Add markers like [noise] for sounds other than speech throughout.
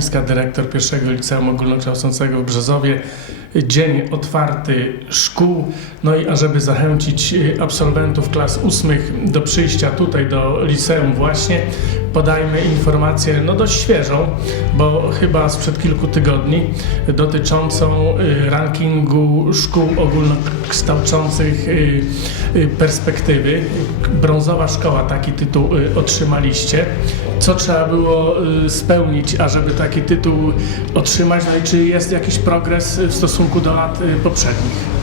Kamińska, dyrektor pierwszego liceum ogólnokształcącego w Brzezowie. Dzień otwarty szkół. No i ażeby zachęcić y, absolwentów klas ósmych do przyjścia tutaj do liceum właśnie, podajmy informację no dość świeżą, bo chyba sprzed kilku tygodni, dotyczącą y, rankingu szkół ogólnokształcących y, y, perspektywy. Brązowa szkoła taki tytuł otrzymaliście. Co trzeba było spełnić, ażeby taki tytuł otrzymać? No i czy jest jakiś progres w stosunku do lat poprzednich?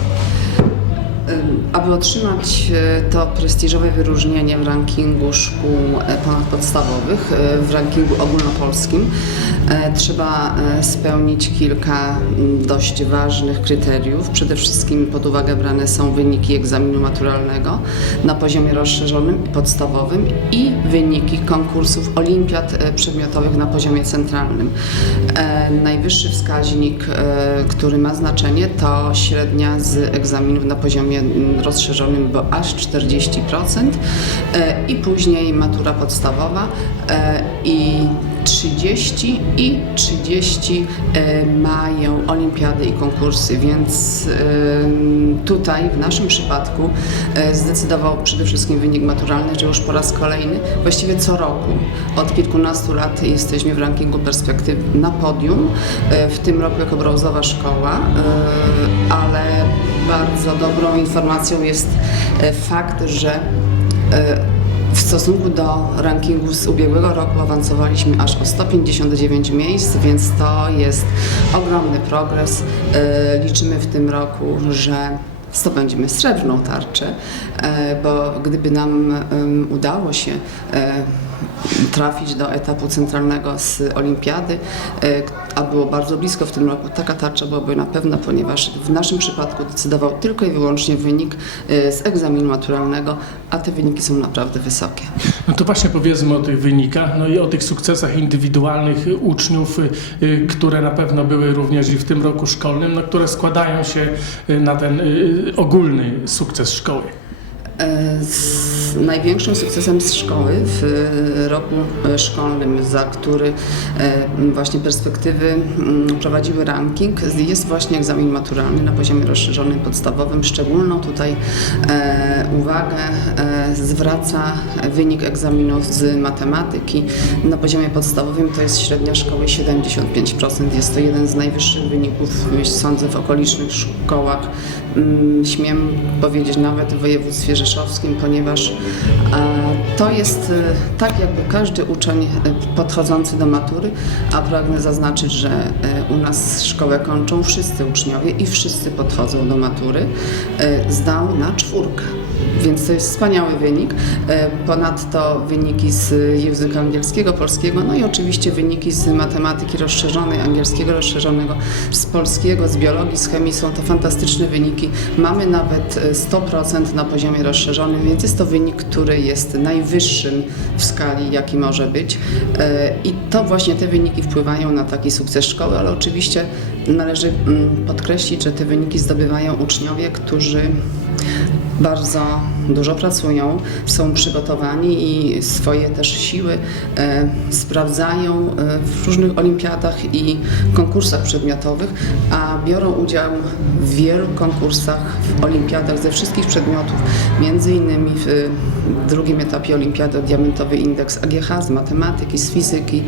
Aby otrzymać e, to prestiżowe wyróżnienie w rankingu szkół e, ponadpodstawowych, e, w rankingu ogólnopolskim, trzeba spełnić kilka m, dość ważnych kryteriów. Przede wszystkim pod uwagę brane są wyniki egzaminu maturalnego na poziomie rozszerzonym i podstawowym i wyniki konkursów olimpiad przedmiotowych na poziomie centralnym. Najwyższy wskaźnik, który ma znaczenie, to średnia z egzaminów na poziomie mm, rozszerzonym, bo aż 40% e, i później matura podstawowa e, i 30 i 30 e, mają olimpiady i konkursy, więc tutaj w naszym przypadku zdecydował przede wszystkim wynik maturalny, że już po raz kolejny, właściwie co roku, od kilkunastu lat jesteśmy w rankingu perspektyw na podium, w tym roku jako brązowa szkoła, ale bardzo dobrą informacją jest e, fakt, że e, w stosunku do rankingu z ubiegłego roku awansowaliśmy aż o 159 miejsc, więc to jest ogromny progres. E, Liczymy w tym roku, że zdobędziemy srebrną tarczę, bo gdyby nam udało się trafić do etapu centralnego z olimpiady, e, a było bardzo blisko w tym roku, taka tarcza byłaby na pewno, ponieważ w naszym przypadku decydował tylko i wyłącznie wynik e, z egzaminu maturalnego, a te wyniki są naprawdę wysokie. No to właśnie powiedzmy o tych wynikach, no i o tych sukcesach indywidualnych uczniów, y, które na pewno były również i w tym roku szkolnym, no, które składają się na ten ogólny sukces szkoły. Z największym sukcesem z szkoły w e, roku e, szkolnym, za który e, właśnie perspektywy mm, prowadziły ranking, jest właśnie egzamin maturalny na poziomie rozszerzonym podstawowym. Szczególną tutaj uwagę zwraca wynik egzaminów z matematyki. Na poziomie podstawowym to jest średnia szkoły 75%. Jest to jeden z najwyższych wyników, sądzę, w okolicznych szkołach. Mm, Śmiem powiedzieć nawet w województwie rzeszowskim, ponieważ e, to jest e, tak, jakby każdy uczeń e, podchodzący do matury, a pragnę zaznaczyć, że u nas szkołę kończą wszyscy uczniowie i wszyscy podchodzą do matury, zdał na czwórkę. Więc to jest wspaniały wynik. E, Ponadto wyniki z języka angielskiego, polskiego, no i oczywiście wyniki z matematyki rozszerzonej, angielskiego rozszerzonego, z polskiego, z biologii, z chemii są to fantastyczne wyniki. Mamy nawet e, 100% na poziomie rozszerzonym, więc jest to wynik, który jest najwyższym w skali, jaki może być. E, I to właśnie te wyniki wpływają na taki sukces szkoły, ale oczywiście należy mm, podkreślić, że te wyniki zdobywają uczniowie, którzy bardzo dużo pracują, są przygotowani i swoje też siły e, sprawdzają e, w różnych olimpiadach i konkursach przedmiotowych, a biorą udział w wielu konkursach, w olimpiadach ze wszystkich przedmiotów, między innymi w e, drugim etapie olimpiady diamentowy indeks AGH z matematyki, z fizyki.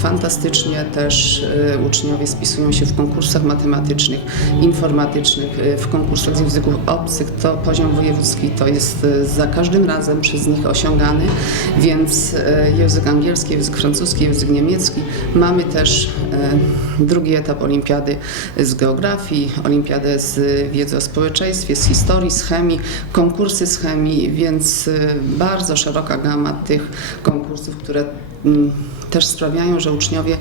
Fantastycznie też uczniowie spisują się w konkursach matematycznych, informatycznych, w konkursach z języków obcych. To poziom wojewódzki to jest e, za każdym razem przez nich osiągany, więc e, język angielski, język francuski, język niemiecki. Mamy też e, drugi etap olimpiady z geografii, olimpiadę z wiedzy o społeczeństwie, z historii, z chemii, konkursy z chemii, więc bardzo szeroka gama tych konkursów, które też sprawiają, że uczniowie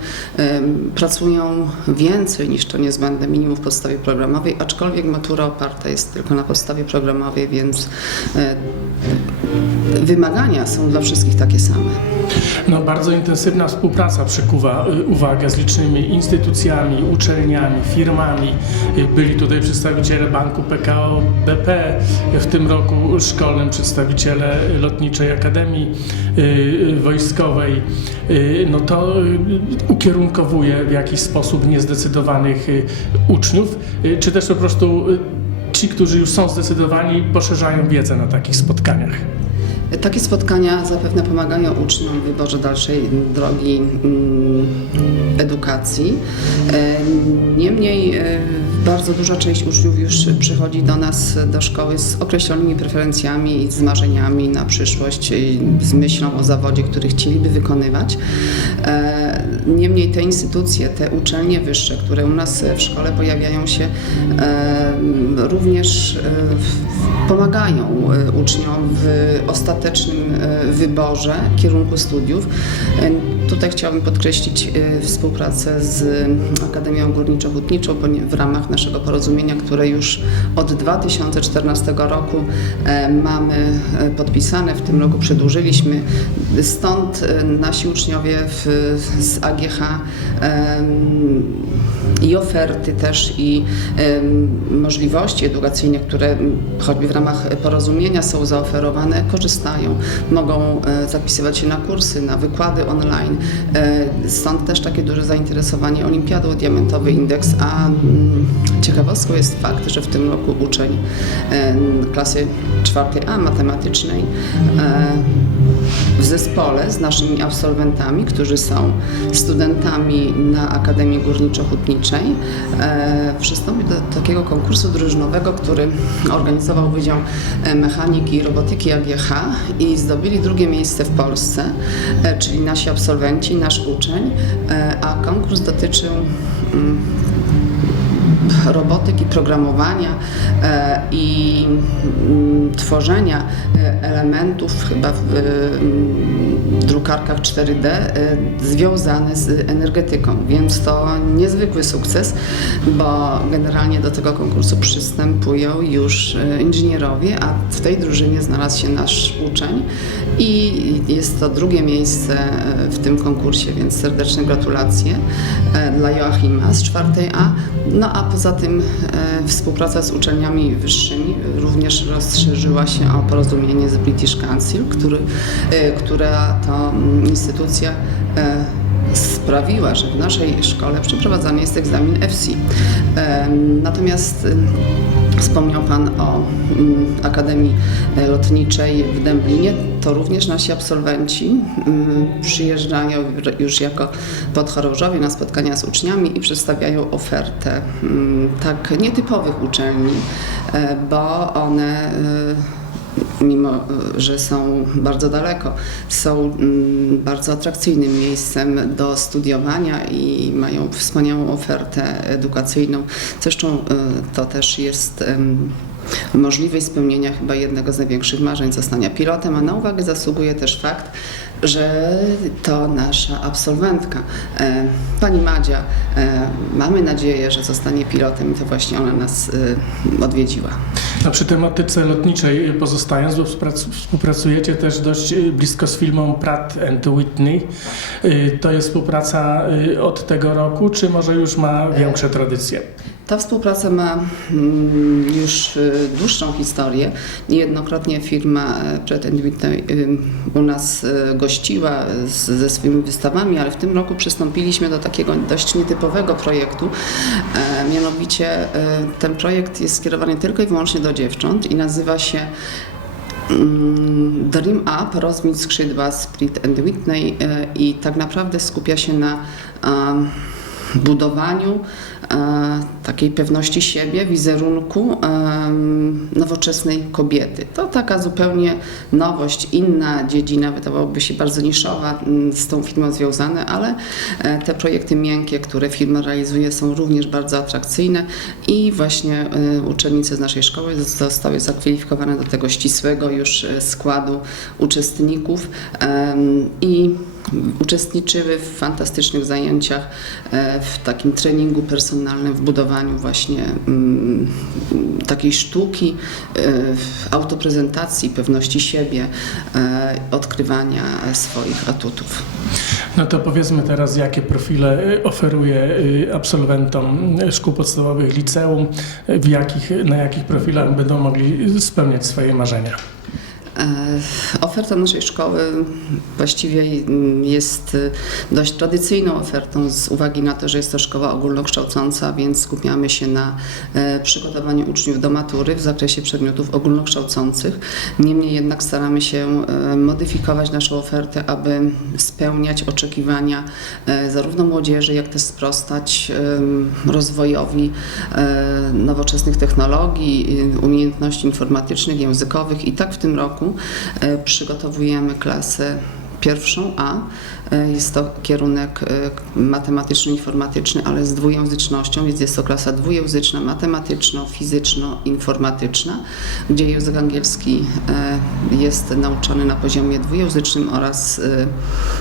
pracują więcej niż to niezbędne minimum w podstawie programowej, aczkolwiek matura oparta jest tylko na podstawie programowej, więc e, wymagania są dla wszystkich takie same. No, bardzo intensywna współpraca przykuwa y, uwagę z licznymi instytucjami, uczelniami, firmami. Y, Byli tutaj przedstawiciele Banku PKO BP, y, w tym roku szkolnym przedstawiciele Lotniczej Akademii Wojskowej. No to ukierunkowuje w jakiś sposób niezdecydowanych uczniów, czy też po prostu ci, którzy już są zdecydowani, poszerzają wiedzę na takich spotkaniach. Takie spotkania zapewne pomagają uczniom w wyborze dalszej drogi mm, edukacji. E, Niemniej e, bardzo duża część uczniów już przychodzi do nas do szkoły z określonymi preferencjami i z marzeniami na przyszłość, z myślą o zawodzie, który chcieliby wykonywać. E, Niemniej te instytucje, te uczelnie wyższe, które u nas w szkole pojawiają się, e, również e, pomagają uczniom w ostatecznym wyborze kierunku studiów. Tutaj chciałabym podkreślić e, współpracę z Akademią Górniczo-Hutniczą w ramach naszego porozumienia, które już od 2014 roku e, mamy e, podpisane. W tym roku przedłużyliśmy. Stąd e, nasi uczniowie w, z AGH i oferty też i możliwości edukacyjne, które choćby w ramach porozumienia są zaoferowane, korzystają. Mogą e, zapisywać się na kursy, na wykłady online. E, Stąd też takie duże zainteresowanie Olimpiadą Diamentowy Indeks, a ciekawostką jest fakt, że w tym roku uczeń e, klasy czwartej A matematycznej w zespole z naszymi absolwentami, którzy są studentami na Akademii Górniczo-Hutniczej, e, przystąpił do takiego konkursu drużynowego, który organizował Wydział e, Mechaniki i Robotyki AGH i zdobyli drugie miejsce w Polsce, e, czyli nasi absolwenci, nasz uczeń, a konkurs dotyczył mm, robotyki, programowania e, i mm, tworzenia e, elementów chyba w mm, drukarkach 4D e, związane z energetyką, więc to niezwykły sukces, bo generalnie do tego konkursu przystępują już inżynierowie, a w tej drużynie znalazł się nasz uczeń i jest to drugie miejsce w tym konkursie, więc serdeczne gratulacje dla Joachima z czwartej A. No a poza tym e, współpraca z uczelniami wyższymi również rozszerzyła się o porozumienie z British Council, który, e, która to mm, instytucja e, sprawiła, że w naszej szkole przeprowadzany jest egzamin FC. E, Natomiast e, wspomniał Pan o mm, Akademii e, Lotniczej w Dęblinie. To również nasi absolwenci mm, przyjeżdżają już jako podchorążowie na spotkania z uczniami i przedstawiają ofertę mm, tak nietypowych uczelni, bo one mimo e, że są bardzo daleko, są mm, bardzo atrakcyjnym miejscem do studiowania i mają wspaniałą ofertę edukacyjną. Zresztą e, to też jest możliwość spełnienia chyba jednego z największych marzeń zostania pilotem, a na uwagę zasługuje też fakt, że to nasza absolwentka. E, Pani Madzia, mamy nadzieję, że zostanie pilotem i to właśnie ona nas odwiedziła. A przy tematyce lotniczej pozostając, bo współprac- współpracujecie też dość y, blisko z firmą Pratt Whitney. Y, To jest współpraca y, od tego roku, czy może już ma większe tradycje? Ta współpraca ma mm, już y, dłuższą historię. Niejednokrotnie firma Pratt Whitney y, u nas y, gościła ze swoimi wystawami, ale w tym roku przystąpiliśmy do takiego dość nietypowego projektu. E, Mianowicie ten projekt jest skierowany tylko i wyłącznie do dziewcząt i nazywa się Mm, Dream Up, rozbić skrzydła Sprit and Whitney i tak naprawdę skupia się na budowaniu e, takiej pewności siebie, wizerunku em, nowoczesnej kobiety. To taka zupełnie nowość, inna dziedzina, wydawałoby się bardzo niszowa, mm, z tą firmą związane, ale e, te projekty miękkie, które firma realizuje są również bardzo atrakcyjne i właśnie e, uczennice z naszej szkoły zostały zakwalifikowane do tego ścisłego już e, składu uczestników i uczestniczyły w fantastycznych zajęciach, e, w takim treningu personalnym, w budowaniu właśnie mm, takiej sztuki, e, autoprezentacji, pewności siebie, e, odkrywania swoich atutów. No to powiedzmy teraz, jakie profile oferuje absolwentom szkół podstawowych, liceum, w jakich, na jakich profilach będą mogli spełniać swoje marzenia. E, Oferta naszej szkoły właściwie jest y, dość tradycyjną ofertą z uwagi na to, że jest to szkoła ogólnokształcąca, więc skupiamy się na e, przygotowaniu uczniów do matury w zakresie przedmiotów ogólnokształcących. Niemniej jednak staramy się e, modyfikować naszą ofertę, aby spełniać oczekiwania zarówno młodzieży, jak też sprostać rozwojowi nowoczesnych technologii, y, umiejętności informatycznych, językowych i tak w tym roku e, przygotowujemy klasę pierwszą A. E, Jest to kierunek e, matematyczno-informatyczny, ale z dwujęzycznością, więc jest to klasa dwujęzyczna, matematyczno-fizyczno-informatyczna, gdzie język angielski jest nauczany na poziomie dwujęzycznym oraz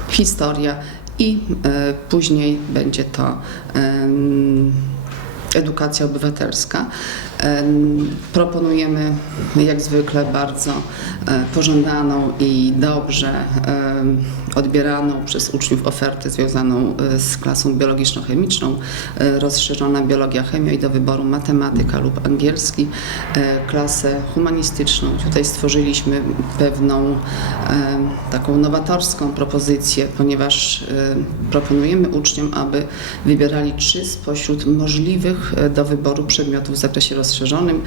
historia i później będzie to edukacja obywatelska. Em, Proponujemy jak zwykle bardzo e, pożądaną i dobrze odbieraną przez uczniów ofertę związaną e, z klasą biologiczno-chemiczną, e, rozszerzona biologia, chemia i do wyboru matematyka lub angielski, klasę humanistyczną. Tutaj stworzyliśmy pewną taką nowatorską propozycję, ponieważ proponujemy uczniom, aby wybierali trzy spośród możliwych do wyboru przedmiotów w zakresie rozszerzonym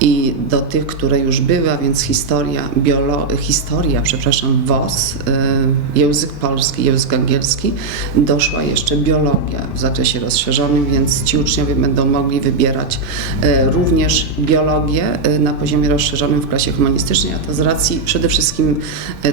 i do tych, które już były, a więc historia, biolo, historia, przepraszam, WOS, e, język polski, język angielski, doszła jeszcze biologia w zakresie rozszerzonym, więc ci uczniowie będą mogli wybierać e, również biologię e, na poziomie rozszerzonym w klasie humanistycznej, a to z racji przede wszystkim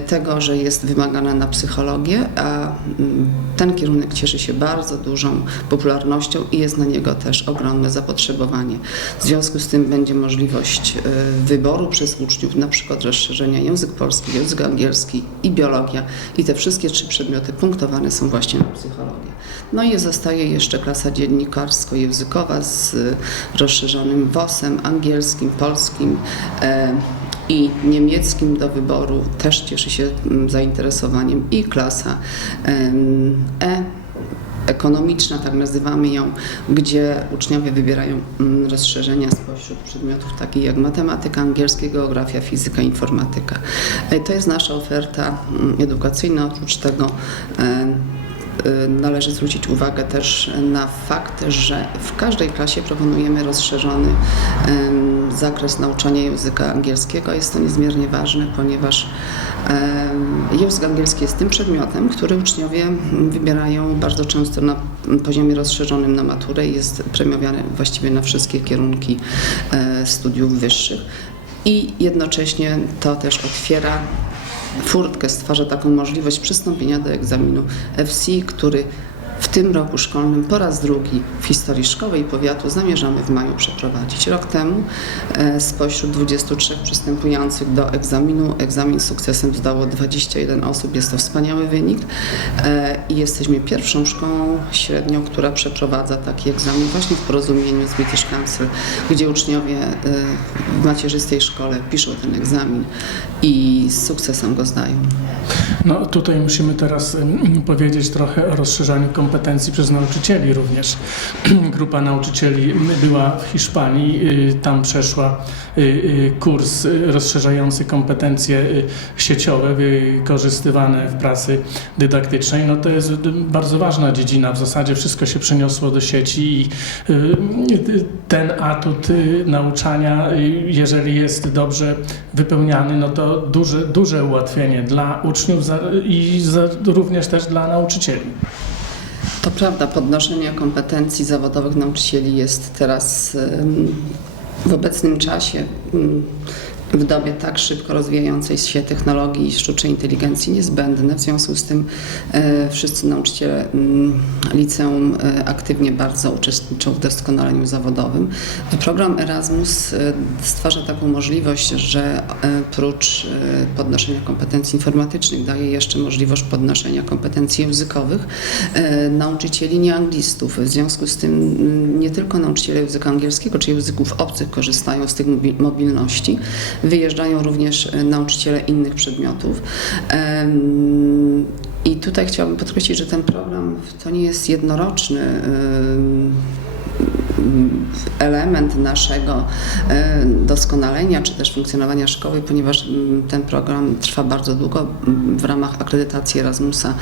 tego, że jest wymagana na psychologię, a mm, ten kierunek cieszy się bardzo dużą popularnością i jest na niego też ogromne zapotrzebowanie. W związku z tym będzie możliwość e, wyboru przez uczniów na przykład rozszerzenia język polski, język angielski i biologia. I te wszystkie trzy przedmioty punktowane są właśnie na psychologię. No i zostaje jeszcze klasa dziennikarsko-językowa z e, rozszerzonym WOS-em, angielskim, polskim e, i niemieckim do wyboru. Też cieszy się zainteresowaniem. I klasa E ekonomiczna, tak nazywamy ją, gdzie uczniowie wybierają mm, rozszerzenia spośród przedmiotów takich jak matematyka, angielski, geografia, fizyka, informatyka. E, To jest nasza oferta mm, edukacyjna. Oprócz tego e, e, należy zwrócić uwagę też na fakt, że w każdej klasie proponujemy rozszerzony zakres nauczania języka angielskiego. Jest to niezmiernie ważne, ponieważ język angielski jest tym przedmiotem, który uczniowie wybierają bardzo często na poziomie rozszerzonym na maturę i jest premiowany właściwie na wszystkie kierunki e, studiów wyższych. I jednocześnie to też otwiera furtkę, stwarza taką możliwość przystąpienia do egzaminu FC, który w tym roku szkolnym po raz drugi w historii szkoły i powiatu zamierzamy w maju przeprowadzić. Rok temu e, spośród 23 przystępujących do egzaminu egzamin z sukcesem zdało 21 osób. Jest to wspaniały wynik e, i jesteśmy pierwszą szkołą średnią, która przeprowadza taki egzamin właśnie w porozumieniu z British Council, gdzie uczniowie e, w macierzystej szkole piszą ten egzamin i z sukcesem go zdają. No tutaj musimy teraz [clears throat] powiedzieć trochę o rozszerzaniu kompetencji przez nauczycieli również. [clears throat] Grupa nauczycieli była w Hiszpanii, y, tam przeszła y, y, kurs rozszerzający kompetencje sieciowe wykorzystywane w pracy dydaktycznej. No to jest bardzo ważna dziedzina, w zasadzie wszystko się przeniosło do sieci i ten atut nauczania, jeżeli jest dobrze wypełniany, no to duże, duże ułatwienie dla uczniów za- i za, również też dla nauczycieli. To prawda, podnoszenie kompetencji zawodowych nauczycieli jest teraz w obecnym czasie w dobie tak szybko rozwijającej się technologii i sztucznej inteligencji niezbędne. W związku z tym e, wszyscy nauczyciele mm, liceum e, aktywnie bardzo uczestniczą w doskonaleniu zawodowym. Program Erasmus e, stwarza taką możliwość, że prócz podnoszenia kompetencji informatycznych daje jeszcze możliwość podnoszenia kompetencji językowych nauczycieli nieanglistów. W związku z tym mm, nie tylko nauczyciele języka angielskiego czy języków obcych korzystają z tych mobi- mobilności, wyjeżdżają również e, nauczyciele innych przedmiotów. I tutaj chciałabym podkreślić, że ten program to nie jest jednoroczny element naszego e, doskonalenia czy też funkcjonowania szkoły, ponieważ mm, ten program trwa bardzo długo mm, w ramach akredytacji Erasmusa.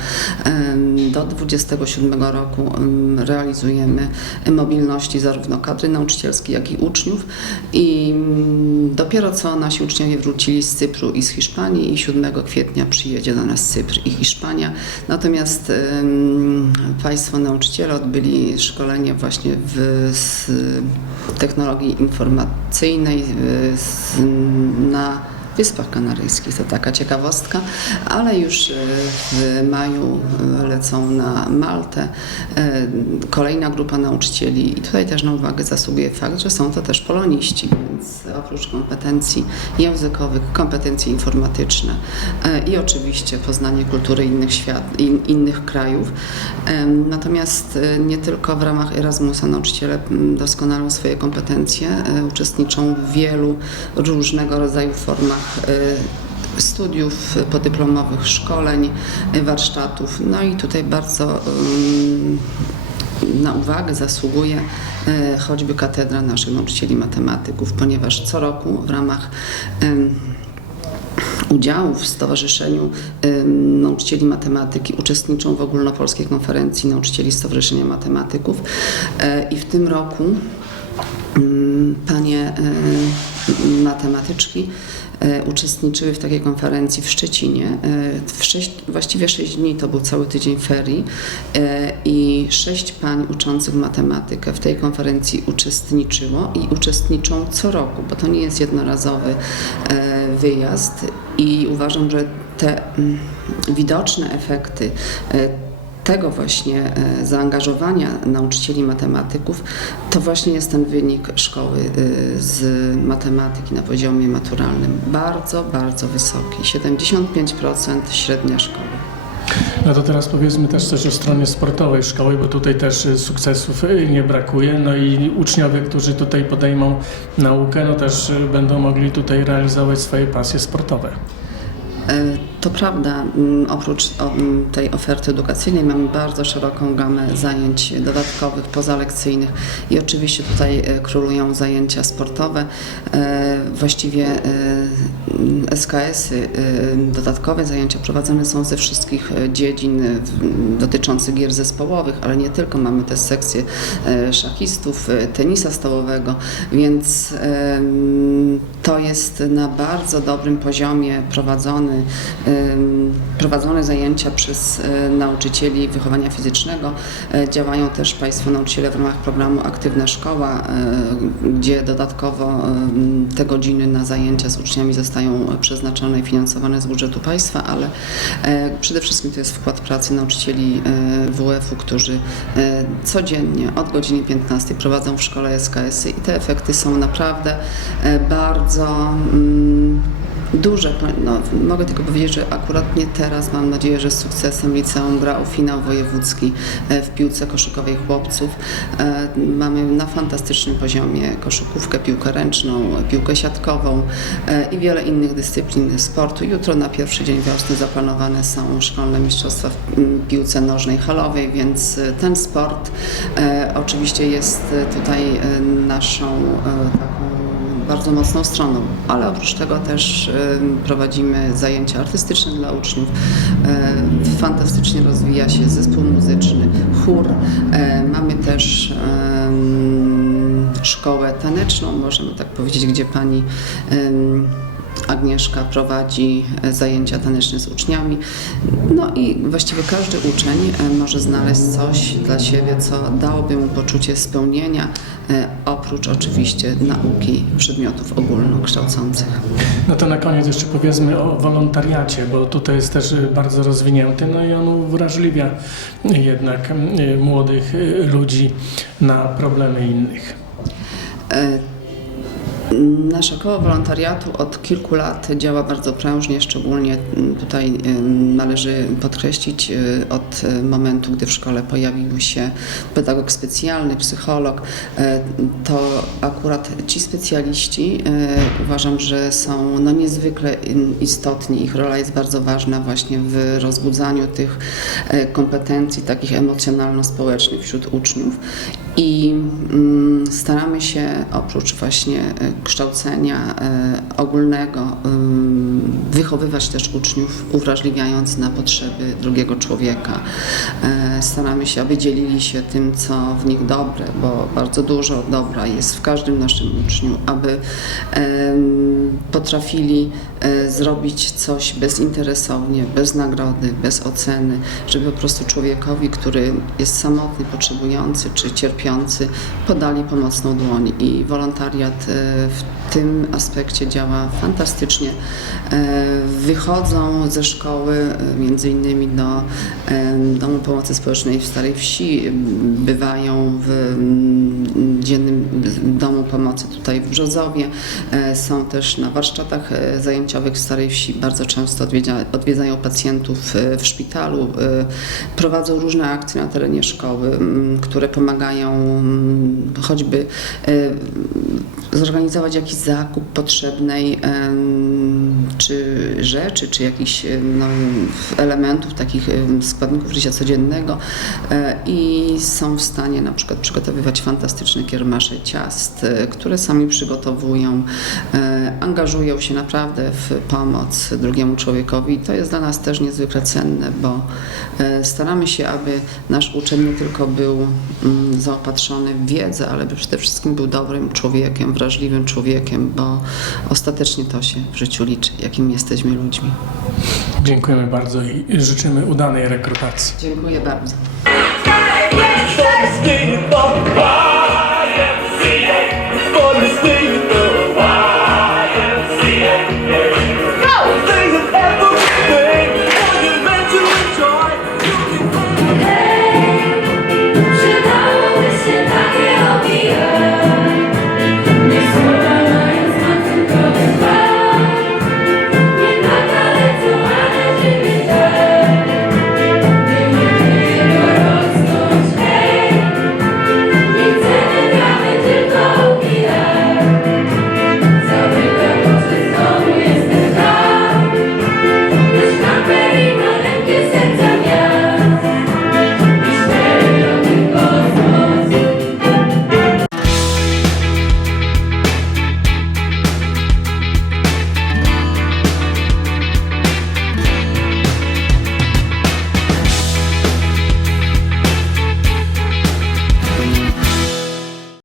Do 27 roku em, realizujemy mobilności zarówno kadry nauczycielskiej, jak i uczniów i mm, dopiero co nasi uczniowie wrócili z Cypru i z Hiszpanii i 7 kwietnia przyjedzie do nas Cypr i Hiszpania. Natomiast Państwo nauczyciele odbyli szkolenie właśnie w, z technologii informacyjnej y, na Wyspach Kanaryjskich. To taka ciekawostka, ale już y, w maju y, lecą na Maltę y, kolejna grupa nauczycieli i tutaj też na uwagę zasługuje fakt, że są to też poloniści, więc oprócz kompetencji językowych, kompetencje informatyczne i oczywiście poznanie kultury innych świat, in, innych krajów. Natomiast nie tylko w ramach Erasmusa nauczyciele doskonalą swoje kompetencje, uczestniczą w wielu różnego rodzaju formach studiów podyplomowych, szkoleń, y, warsztatów. No i tutaj bardzo na uwagę zasługuje y, choćby katedra naszych nauczycieli matematyków, ponieważ co roku w ramach udziału w Stowarzyszeniu Nauczycieli Matematyki uczestniczą w ogólnopolskiej konferencji Nauczycieli Stowarzyszenia Matematyków i w tym roku panie y, matematyczki uczestniczyły w takiej konferencji w Szczecinie. E, W sześć, właściwie sześć dni to był cały tydzień ferii e, i sześć pań uczących matematykę w tej konferencji uczestniczyło i uczestniczą co roku, bo to nie jest jednorazowy e, wyjazd i uważam, że te mm, widoczne efekty e, tego właśnie e, zaangażowania nauczycieli matematyków, to właśnie jest ten wynik szkoły e, z matematyki na poziomie maturalnym. Bardzo, bardzo wysoki. 75% średnia szkoły. No to teraz powiedzmy też coś o stronie sportowej szkoły, bo tutaj też y, sukcesów nie brakuje. No i uczniowie, którzy tutaj podejmą naukę, no też będą mogli tutaj realizować swoje pasje sportowe. E, To prawda, mm, oprócz mm, tej oferty edukacyjnej mamy bardzo szeroką gamę zajęć dodatkowych, pozalekcyjnych i oczywiście tutaj e, królują zajęcia sportowe. E, Właściwie e, SKS-y, dodatkowe zajęcia prowadzone są ze wszystkich dziedzin dotyczących gier zespołowych, ale nie tylko. Mamy też sekcję e, szachistów, tenisa stołowego, więc to jest na bardzo dobrym poziomie prowadzony, prowadzone zajęcia przez e, nauczycieli wychowania fizycznego. E, Działają też Państwo nauczyciele w ramach programu Aktywna Szkoła, e, gdzie dodatkowo te godziny na zajęcia z uczniami zostają przeznaczone i finansowane z budżetu państwa, ale przede wszystkim to jest wkład pracy nauczycieli WF-u, którzy codziennie od godziny 15 prowadzą w szkole SKS-y i te efekty są naprawdę bardzo mm, duże. No, mogę tylko powiedzieć, że akurat nie teraz, mam nadzieję, że z sukcesem liceum grał finał wojewódzki e, w piłce koszykowej chłopców. E, Mamy na fantastycznym poziomie koszykówkę, piłkę ręczną, piłkę siatkową e, i wiele innych dyscyplin sportu. Jutro na pierwszy dzień wiosny zaplanowane są szkolne mistrzostwa w piłce nożnej halowej, więc ten sport oczywiście jest tutaj naszą bardzo mocną stroną, ale oprócz tego też prowadzimy zajęcia artystyczne dla uczniów. Fantastycznie rozwija się zespół muzyczny, chór. Mamy też szkołę taneczną, możemy tak powiedzieć, gdzie pani Agnieszka prowadzi e, zajęcia taneczne z uczniami. No i właściwie każdy uczeń e, może znaleźć coś dla siebie, co dałoby mu poczucie spełnienia, e, oprócz oczywiście nauki przedmiotów ogólnokształcących. No to na koniec jeszcze powiedzmy o wolontariacie, bo tutaj jest też bardzo rozwinięty, no i on uwrażliwia jednak młodych ludzi na problemy innych. E, Nasza koło wolontariatu od kilku lat działa bardzo prężnie, szczególnie mm, tutaj należy podkreślić e, od e, momentu, gdy w szkole pojawił się pedagog specjalny, psycholog, e, to akurat ci specjaliści uważam, że są no, niezwykle in- istotni. Ich rola jest bardzo ważna właśnie w rozbudzaniu tych kompetencji takich emocjonalno-społecznych wśród uczniów i mm, staramy się oprócz właśnie e, kształcenia e, ogólnego ym, wychowywać też uczniów, uwrażliwiając na potrzeby drugiego człowieka. E, Staramy się, aby dzielili się tym, co w nich dobre, bo bardzo dużo dobra jest w każdym naszym uczniu, aby potrafili e, zrobić coś bezinteresownie, bez nagrody, bez oceny, żeby po prostu człowiekowi, który jest samotny, potrzebujący czy cierpiący, podali pomocną dłoń. I wolontariat e, w tym aspekcie działa fantastycznie. E, Wychodzą ze szkoły e, między innymi do e, Domu Pomocy Społecznej w Starej Wsi, bywają w mm, dziennym Domu Pomocy tutaj w Brzozowie, E, są też na warsztatach e, zajęciowych w Starej Wsi, bardzo często odwiedza, odwiedzają pacjentów e, w szpitalu, e, prowadzą różne akcje na terenie szkoły, które pomagają choćby e, zorganizować jakiś zakup potrzebnej czy rzeczy, czy jakichś no, elementów, takich składników życia codziennego i są w stanie na przykład przygotowywać fantastyczne kiermasze ciast, które sami przygotowują, angażują się naprawdę w pomoc drugiemu człowiekowi i to jest dla nas też niezwykle cenne, bo e, staramy się, aby nasz uczeń nie tylko był mm, zaopatrzony w wiedzę, ale by przede wszystkim był dobrym człowiekiem, wrażliwym człowiekiem, bo ostatecznie to się w życiu liczy, jakim jesteśmy ludźmi. Dziękujemy bardzo i życzymy udanej rekrutacji. Dziękuję bardzo.